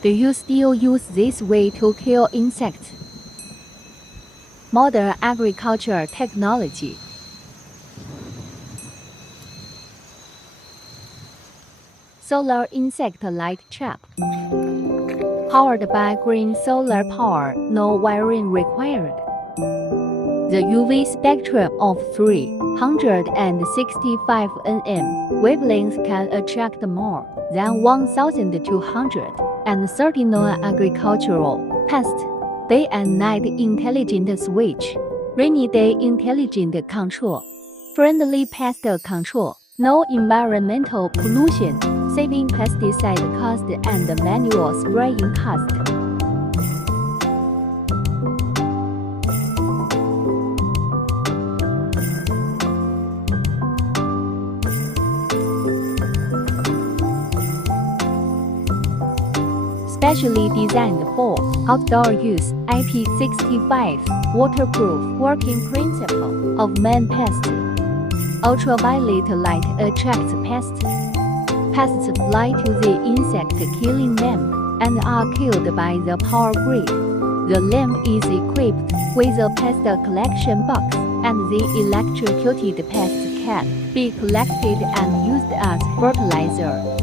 Do you still use this way to kill insects? Modern agriculture technology. Solar insect light trap. Powered by green solar power, no wiring required. The UV spectrum of 365 nm wavelength can attract more than 1,230 non-agricultural pests. Day and night intelligent switch. Rainy day intelligent control. Friendly pest control. No environmental pollution, saving pesticide cost and manual spraying cost. Specially designed for outdoor use, IP65, waterproof working principle of main pest. Ultraviolet light attracts pests. Pests fly to the insect killing lamp and are killed by the power grid. The lamp is equipped with a pest collection box, and the electrocuted pests can be collected and used as fertilizer.